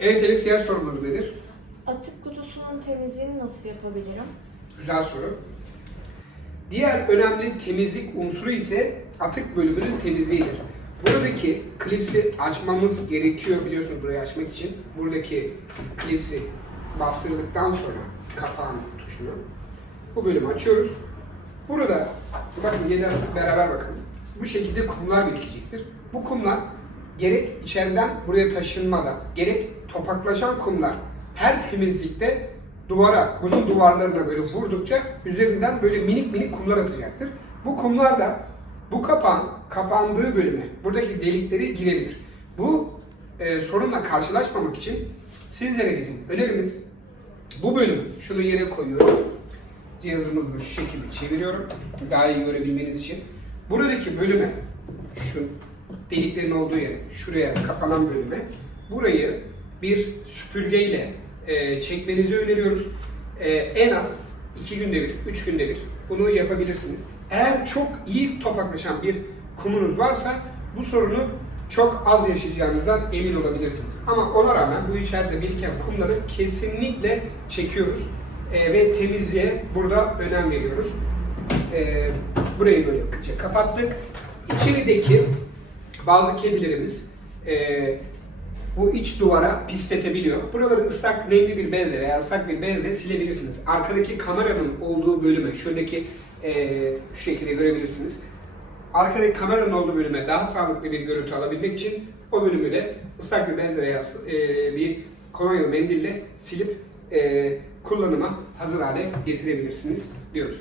Evet Elif diğer sorumuz nedir? Atık kutusunun temizliğini nasıl yapabilirim? Güzel soru. Diğer önemli temizlik unsuru ise atık bölümünün temizliğidir. Buradaki klipsi açmamız gerekiyor biliyorsunuz burayı açmak için. Buradaki klipsi bastırdıktan sonra kapağın tuşunu bu bölümü açıyoruz. Burada bakın yine beraber bakın. Bu şekilde kumlar birikecektir. Bu kumlar gerek içeriden buraya taşınmadan gerek topaklaşan kumlar her temizlikte duvara, bunun duvarlarına böyle vurdukça üzerinden böyle minik minik kumlar atacaktır. Bu kumlar da bu kapağın kapandığı bölüme, buradaki delikleri girebilir. Bu e, sorunla karşılaşmamak için sizlere bizim önerimiz bu bölümü şunu yere koyuyorum. Cihazımızı şu şekilde çeviriyorum. Daha iyi görebilmeniz için. Buradaki bölüme, şu deliklerin olduğu yere, şuraya kapanan bölüme, burayı bir süpürgeyle e, çekmenizi öneriyoruz. E, en az iki günde bir, üç günde bir bunu yapabilirsiniz. Eğer çok iyi topaklaşan bir kumunuz varsa bu sorunu çok az yaşayacağınızdan emin olabilirsiniz. Ama ona rağmen bu içeride biriken kumları kesinlikle çekiyoruz E, ve temizliğe burada önem veriyoruz. E, burayı böyle kapattık. İçerideki bazı kedilerimiz e, bu iç duvara pisletebiliyor. Buraları ıslak nemli bir bezle veya ıslak bir bezle silebilirsiniz. Arkadaki kameranın olduğu bölüme, şuradaki e, şu şekilde görebilirsiniz. Arkadaki kameranın olduğu bölüme daha sağlıklı bir görüntü alabilmek için o bölümü de ıslak bir bezle veya e, bir kolonyalı mendille silip e, kullanıma hazır hale getirebilirsiniz diyoruz.